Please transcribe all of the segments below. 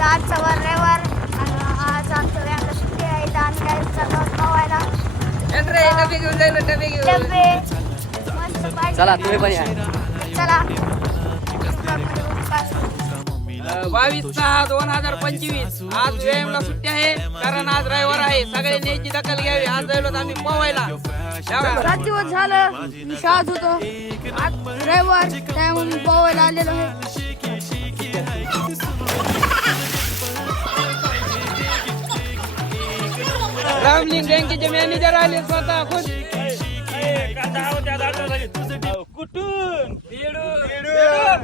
तर आजचा वर रविवार आज आमच्या व्यायामला सुट्टी आहे तर आम्ही काय चाललो पोहायला. डबे मस्त पाहिजे. चला तुम्ही पण या. चला 22/6/2025 आज व्यायामला सुट्टी आहे कारण आज रविवार आहे. सगळ्यांनी याची दखल घ्यावी. आज जायलो आम्ही पोहायला. 7 दिवस झालं मी शाळेत होतो. आज रविवार त्यामुळे मी पोहायला आलेलो आहे. रामलिंग बँकेचे मॅनेजर आले स्वतः खुश. कुठून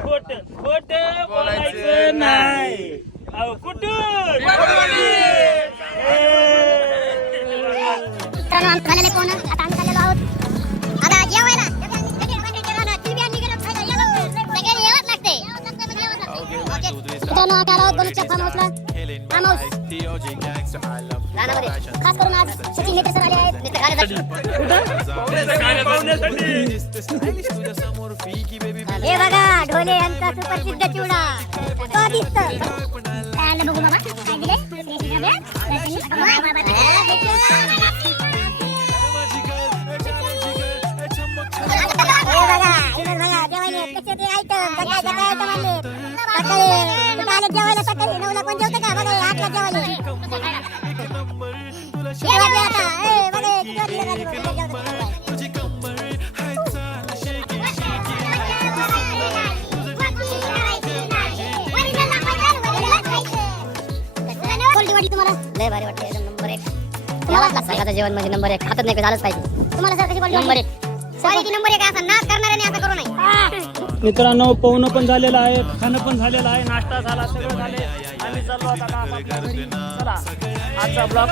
खोट खोट बोलायचं नाही. कुठून झालेले कोण आता आम्ही चाललेलो आहोत आता जेवायला. मित्रांनो आम्ही आलो आहोत गणूच्या फार्म हाऊसला. फार्म हाऊस रानामध्ये खास करून आज सचिन नेते सर आले आहेत. हे बघा ढोले यांचा सुप्रसिद्ध चिवडा स्वादिष्ट. बघू बाबा काय दिले. जेवायला सकाळी 9ला कोण जेवतं का? बघा 8ला जेवायला. लय भारी वाटते. नंबर 1 तुम्हाला जेवण म्हणजे नंबर 1 हातात नाही झालंच पाहिजे. तुम्हाला सर कशी बोलली नंबर 1 क्वालिटी नंबर 1 असा नाच करणाऱ्याने असं करू नये. मित्रांनो पोहणं पण झालेलं आहे, खाणं पण झालेलं आहे, नाश्ता झाला, सगळं झाले. आम्ही चाललो आता आपापल्या घरी. चला आजचा ब्लॉग